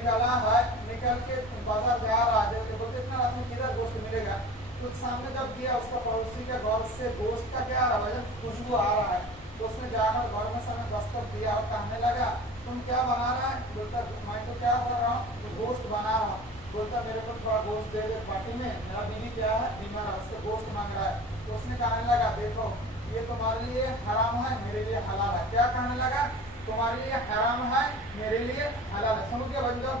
निकला है, निकल के बाजार जा रहा है, जब बोलते इतना रात में किधर गोश्त मिलेगा, तो सामने जब दिया उसका पड़ोसी के घर से गोश्त का क्या आ रहा है, खुशबू आ रहा है, तो उसने जाकर घर में समय दस्तक दिया और कहने लगा तुम क्या बना रहा है? बोलता मैं तो क्या कर रहा हूँ, गोश्त बना रहा हूँ। बोलता मेरे को थोड़ा गोश्त दे दे पार्टी में, मेरा बीवी क्या है बीमार है, उससे गोश्त मांग रहा है। तो उसने कहने लगा देखो ये तुम्हारे लिए हराम है, मेरे लिए हलाल है। क्या कहने लगा? तुम्हारे लिए हराम है, मेरे लिए हलाल है। समझ गया बंदो?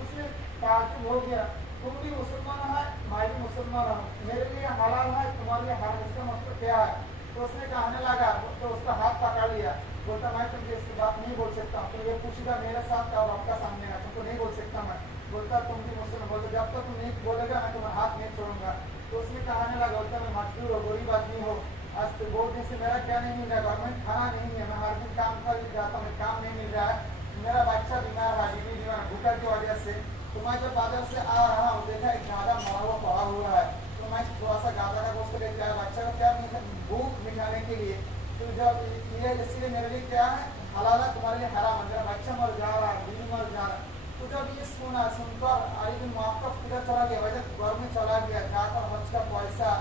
उसने ताजुब हो गया, तुम भी मुसलमान है, मैं भी मुसलमान हूँ, मेरे लिए हलाल है, तुम्हारे लिए हराम, इसका मतलब क्या है? तो उसने कहने लगा, तो उसका हाथ पकड़ लिया। बोलता मैं तुमसे इसकी बात नहीं बोल सकता, तो ये पूछेगा मेरे साथ और आपका सामने है, तुमको नहीं बोल सकता मैं। बोलता तुम भी मुसलमान, बोलते जब तक तुम नहीं बोलेगा मैं तुम्हारा हाथ नहीं छोड़ूंगा। तो उसने कहने लगा, बोलता मैं मजदूर हो, गरीब आदमी हो, आज तो बहुत दिन से मेरा क्या नहीं मिल रहा, घर में खाना नहीं है, मैं हर दिन काम कर जाता हूँ, काम नहीं मिल रहा है, मेरा बच्चा बीमार है, बीवी बीमार, भूखा की वजह से। तो मैं जब बाजार से आ रहा हूँ देखा एक गाधा मरा हुआ पड़ा हुआ है, तो मैं थोड़ा सा गाधा का गोश्त लेके आया बच्चा को क्या भूख मिटाने के लिए। तो जब ये इसलिए मेरे लिए क्या है हलाल है, तुम्हारे लिए हराम है, मेरा बच्चा मर जा रहा है, बीवी मर जा रहा है। तो जब ये सुनकर अली बिन मुअक्क़फ़ किधर चला गया, वजह घर में चला गया, जाकर हज का पैसा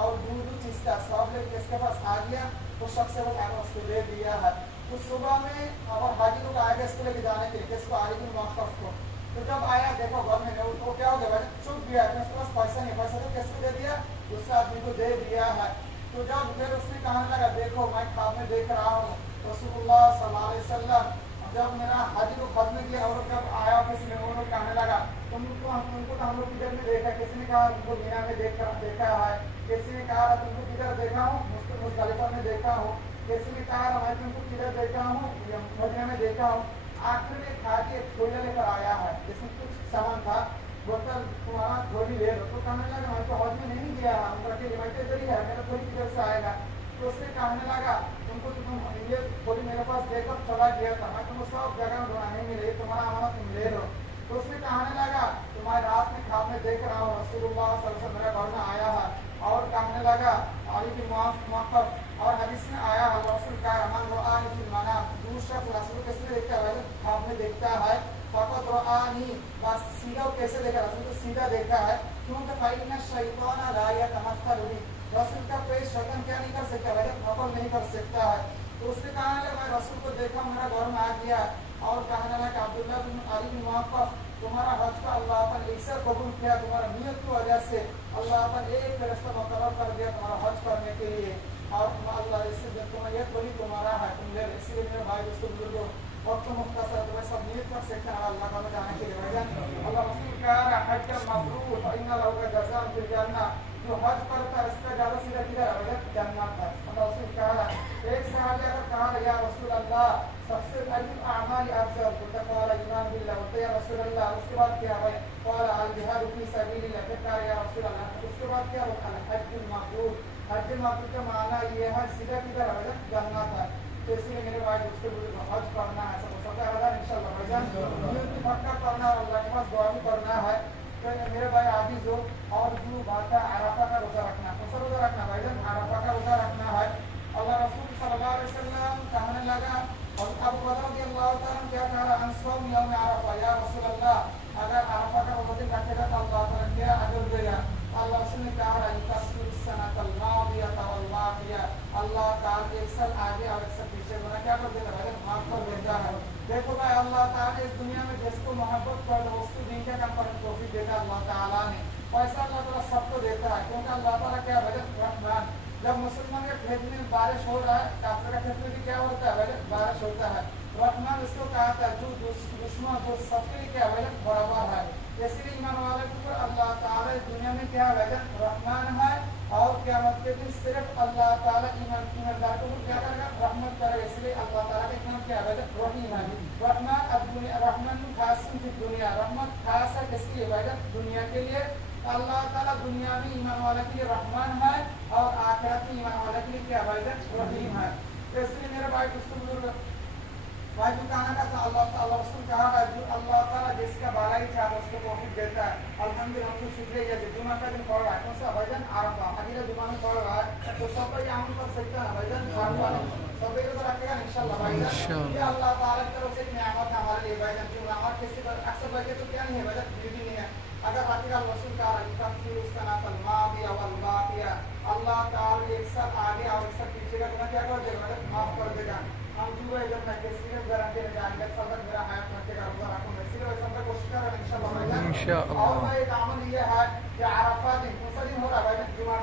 और दूध चिस्ता सब लेके इसके पास आ गया। तो शख्स से वो आगे उसको दे दिया है। तो सुबह में अगर हाजी लोग आएगा इसको लेके जाने के लिए, किसको? अली बिन मुअक्क़फ़ को। तो जब आया देखो घर में वो क्या हो गया, वजह चुप गया, उसके पास पैसा नहीं, पैसा तो किसको दे दिया? दूसरे आदमी को दे दिया है। तो जब फिर उसने कहने लगा देखो मैं ख्वाब में देख रहा हूँ रसूलुल्लाह सल्लल्लाहु अलैहि वसल्लम, जब मेरा हाजी को खत में किया और जब आया ऑफिस में वो लोग कहने लगा तुमको तो हम लोग किधर में देखा, किसी ने कहा तुमको मीना में देखा है, किसी ने कहा तुमको किधर देखा हूँ, मुज़दलिफ़ा में देखा हूँ, किसी ने कहा मैं तुमको किधर देखा हूँ, मदीना में देखा हूँ। आखिर में खादी एक थोड़ी लेकर आया है जिसमें कुछ सामान था, बोलता तुम्हारा थोड़ी ले लो। तो कहने लगा मैं तो हज में नहीं गया, मैं तो इधर ही है, मेरा थोड़ी किधर से आएगा? तो उसने कहने लगा तुमको तो तुम ये थोड़ी मेरे पास देकर चला गया था, मैं तुमको सब जगह में ढूंढा, नहीं मिले, तुम्हारा अमानत तुम ले लो। तो उसने कहने लगा तुम्हारे रात में ख्वाब में देख रहा हूँ रसूलुल्लाह सल्लल्लाहु अलैहि वसल्लम मेरे घर में आया है। और कहने लगा अली बिन मुअक्क़फ़ और हदीस में आया है रसूल का रहमान रुआनी फिल मनाम, दूसरा रसूल किसने देखता है? ख्वाब में देखता है। फ़क़त रुआनी, बस सीधा कैसे देखा? रसूल को सीधा देखा है, क्योंकि फ़इन्न शैतान ला यतमस्सलु बि, रसूल का पेश शैतान क्या नहीं कर सकता, नकल नहीं कर सकता है। तो उसने कहा मैं रसूल को देखा, मेरा घर में आ गया और कहने लगा अब्दुल्लाह बिन अली बिन मुअक्क़फ़ तुम्हारा हज का अल्लाह ताला ऐसा कबूल किया, तुम्हारा नियत की वजह से अल्लाह ताला एक फरिश्ता मुकर्रर कर दिया तुम्हारा हज करने के लिए, और अल्लाह इससे जब तुम्हारा ये थोड़ी तुम्हारा है, तुम ले। इसलिए मेरे भाई दोस्तों बुजुर्गों वक्त मुख्तसर, तुम्हें सब नियत कर सकते हैं अल्लाह का जाने के लिए। अल्लाह रसूल कहा हज मबरूर फ़इन्न लहू जज़ाअन फिल जन्नह, जो हज करता है इसका ज़्यादा सीधा किधर है? जन्नत है। अल्लाह रसूल कहा एक सहाबी अगर कहा या रसूल अल्लाह सबसे अजीब अमाल अफजल, तो कहा ईमान बिल्लाह, तो या रसूल अल्लाह उसके बाद क्या है? क़ाल अल जिहाद फी सबीलिल्लाह, फिर कहा या रसूल अल्लाह उसके बाद क्या? अल हज्जुल मबरूर, हज मबरूर का माना ये है सीधा किधर है? जन्नत है। तो इसलिए मेरे भाई दोस्तों हज करना है, सब इंशाअल्लाह भाईजान पक्का करना है, अल्लाह के पास दुआ भी करना है। तो मेरे भाई आदि जो और जो बात है अराफा का रोजा रखना, कौन सा रोजा रखना भाईजान? अराफा का रोजा रखना है। अल्लाह रसूल सल्लल्लाहु अलैहि वसल्लम कहने लगा और अबू बकर रज़ियल्लाहु ताला क्या कह रहा अंसौम यौम अराफा, या रसूल अल्लाह अगर अराफा का रोजा दिन रखेगा तो अल्लाह ताला क्या अजर देगा? अल्लाह रसूल ने कहा युकफ्फिरु सनतल मादियता वल बाकिया, अल्लाह ताला एक साल आगे और एक साल पीछे बना क्या कर देता है? माफ कर देता है। देखो भाई अल्लाह ताला इस दुनिया में जिसको मोहब्बत कर दो उसको दिन क्या काम करने की तौफीक देता है अल्लाह ताला ने। पैसा अल्लाह ताला सबको देता है, क्योंकि अल्लाह ताला क्या है? रहमान। जब मुसलमान के खेत में बारिश हो रहा है, काफिर का खेत में भी क्या होता है? बारिश होता है। रहमान इसको कहा था जो दुश्मन जो सबके लिए क्या है? बराबर है। इसलिए ईमान वाले के ऊपर अल्लाह ताला इस दुनिया में क्या है? रहमान है, और क़यामत के दिन सिर्फ अल्लाह ताला ईमानदार को क्या करेगा? रहमत करेगा। इसलिए अल्लाह ताला का नाम क्या है? रहीम है। रहमान रहमान खासिन फी दुनिया, रहमत खास है किसके लिए? दुनिया के लिए। अल्लाह ताला दुनिया में ईमान वाले के लिए रहमान है और आखिरत में ईमान वाले के लिए क्या है? रहीम है। तो इसलिए मेरे भाई दोस्तों बुजुर्ग भाई जो कहना का था अल्लाह रसूल कहा जो अल्लाह ताला जिसका भलाई चाहे उसको तौफीक देता है। अल्हम्दुलिल्लाह हमको शुक्रिया है जुमा का दिन पढ़ रहा है, कौन सा भजन? अरफा, अगले जुमा में पढ़ रहा है, तो सब पर अमल कर सकता है भजन अरफा, सब एक रखेगा इंशाअल्लाह भाईजान। ये अल्लाह ताला की तरफ से एक नेमत है हमारे लिए भाईजान, जो हमारे किसी पर से बचे तो क्या नहीं है वजह भी नहीं है। अगर हकीकत रसूल का तफसीर सनत अल-मादिया वल बाकिया, अल्लाह ताला एक साल आगे और एक साल पीछे का गुनाह क्या कर देगा, मतलब माफ कर देगा। हम जो इधर मैं किसी ने गारंटी नहीं जाएंगे सदर मेरा हयात रखे का रोजा रखूंगा, इसलिए वैसा मैं कोशिश कर रहा हूं इंशाल्लाह। और मैं एक अमल ये है कि अरफा दिन कौन सा दिन हो रहा है भाई, जुमा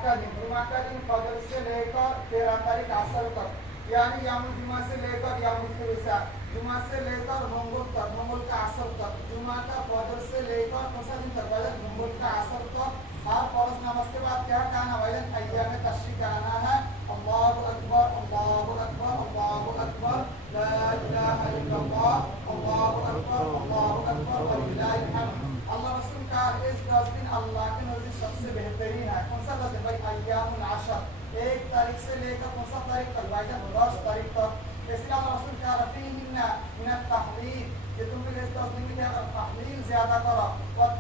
का दिन फजर से लेकर 13 तारीख असर तक, यानी यामुल जुमा से लेकर यामुल खुलसा, जुमा से लेकर मंगल तक, मंगल का असर तक, जुमा का फजर से लेकर कौन सा दिन तक भाई, मंगल का असर तक। हर फर्ज नमाज के बाद क्या कहना भाई, अय्याम तशरीक कहना है अल्लाहु अकबर अल्लाहु अकबर अल्लाहु अकबर ला इलाहा इल्लल्लाह अल्लाहु अकबर वलिल्लाहिल हम्द। अल्लाह रसूल का इस 10 दिन अल्लाह के नज़दीक सबसे बेहतरीन है। कौन सा 10 दिन भाई, अय्यामुल अशर, 1 तारीख से लेकर कौन सा तारीख तक भाई, 10 तारीख तक। इसलिए अल्लाह रसूल का रफीहिन्ना मिन तहलील, ये तुम लोग इस 10 दिन में क्या करो, तहलील ज्यादा करो, और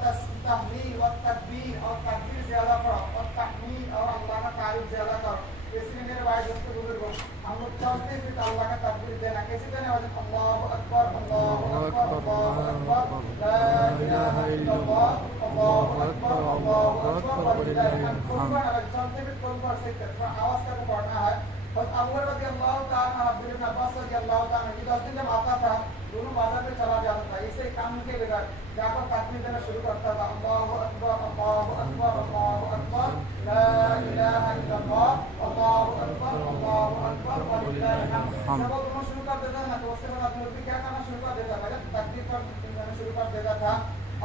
तहलील और तकबीर और तकबीर ज्यादा करो, और तहमीद और अल्लाह का तारीफ ज्यादा करो। इसलिए मेरे भाई दोस्तों बुजुर्गों, हम लोग चलते फिर अल्लाह का तकबीर देना कैसे देना, अल्लाहु अकबर अल्लाहु अकबर अल्लाहु अकबर ला इलाहा इल्लल्लाह अल्लाहु अकबर वलिल्लाहिल हम्द। चलते फिर कोई पढ़ सकते हैं, आवाज करके पढ़ना है। और अव्वल रज़ियल्लाहु ताला अब्दुल इब्न अब्बास रज़ियल्लाहु ताला, ये 10 दिन जब आता था दोनों बाजार पे चला जाता था, इसे काम के बगैर जाकर तकबीर देना शुरू करता था, अल्लाहु अकबर अल्लाहु अकबर अल्लाहु अकबर ला इलाहा इल्लल्लाह अल्लाहु अकबर वलिल्लाहिल हम्द। जब वो दोनों शुरू कर देता ना तो उसके बाद आदमी भी क्या करना शुरू कर देता था, तकबीर पर देना शुरू कर देता था।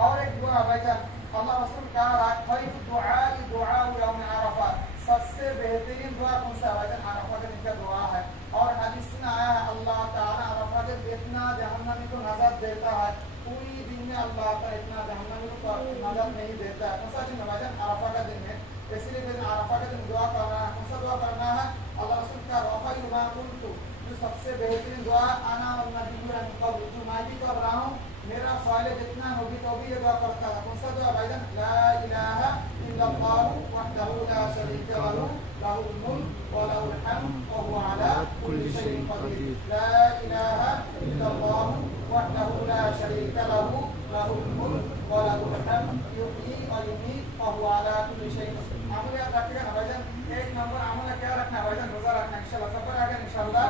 और एक दुआ भाईजान, अल्लाह रसूल कहा खैर दुआ यौम अरफा, सबसे बेहतरीन दुआ कौन सा है, अरफा के दिन का दुआ है। और हदीस में आया है अल्लाह ताला अरफा के इतना जहन्नमी को नजात देता है, पूरी दिन में अल्लाह ताला इतना जहन्नमी को नजात नहीं देता है। कौन सा दिन है, अरफा का दिन है। इसलिए फिर अरफा के दिन दुआ करना है। कौन सा दुआ करना है, अल्लाह रसूल का रफ़ाई मा कुन्तु, जो सबसे बेहतरीन दुआ आना और नबियुन कबल, जो मैं भी कर रहा हूँ, मेरा फायदे जितना होगी तो भी ये दुआ करता है। कौन सा दुआ भाईजान, ला इलाहा इल्लल्लाह वहदहु ला शरीका लहु लहुल मुल्क व लहुल हम्द व हुवा अला कुल्ली शैइन कदीर। ला इलाहा इल्लल्लाह वहदहु ला शरीका लहु लहुल मुल्क व लहुल हम्द युहयी व युमीत व हुवा अला कुल्ली शैइन कदीर। अमल याद रखिएगा ना भाईजान, 1 नंबर अमल क्या रखना है भाईजान, रोजा रखना है इंशाल्लाह, सब पर आगे इंशाल्लाह।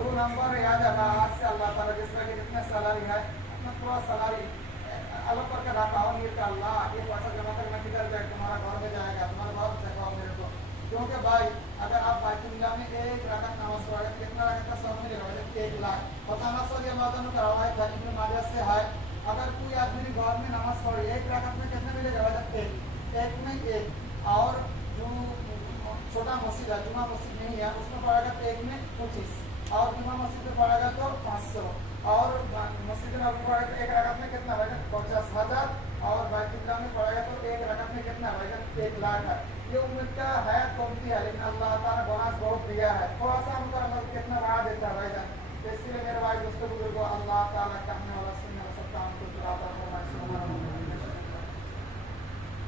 2 नंबर याद है आज से अल्लाह ताला जिस तरह के कितने सैलरी है पूरा सैलरी अलग करके रखा हो, ये कि अल्लाह ये पैसा जमा करना किधर जाए, तुम्हारा घर में जाएगा, तुम्हारे घर में जाएगा मेरे को। क्योंकि भाई अगर आप बाइतुल्लाह में 1 रकात नमाज पढ़ोगे कितना रकात का सवाब मिलेगा, 1 लाख। और नमाज से अल्लाह ताला का रवायत है इब्न माजा से है, अगर कोई आदमी घर में नमाज पढ़े 1 रकात में कितना मिलेगा, 1 में 1। और जो छोटा मस्जिद है, जुमा मस्जिद नहीं है, उसमें पढ़ेगा तो 1 में 25, और जुमा मस्जिद में पढ़ेगा तो 500, और मस्जिद में पढ़ेगा तो 1 रकात में कितना भाई 50,000, और बाइतुल्लाह में पढ़ेगा तो 1 रकात में कितना भाई 1 लाख है। ये उम्मीद का हयात कमती है, लेकिन अल्लाह ताला बोनस बहुत दिया है।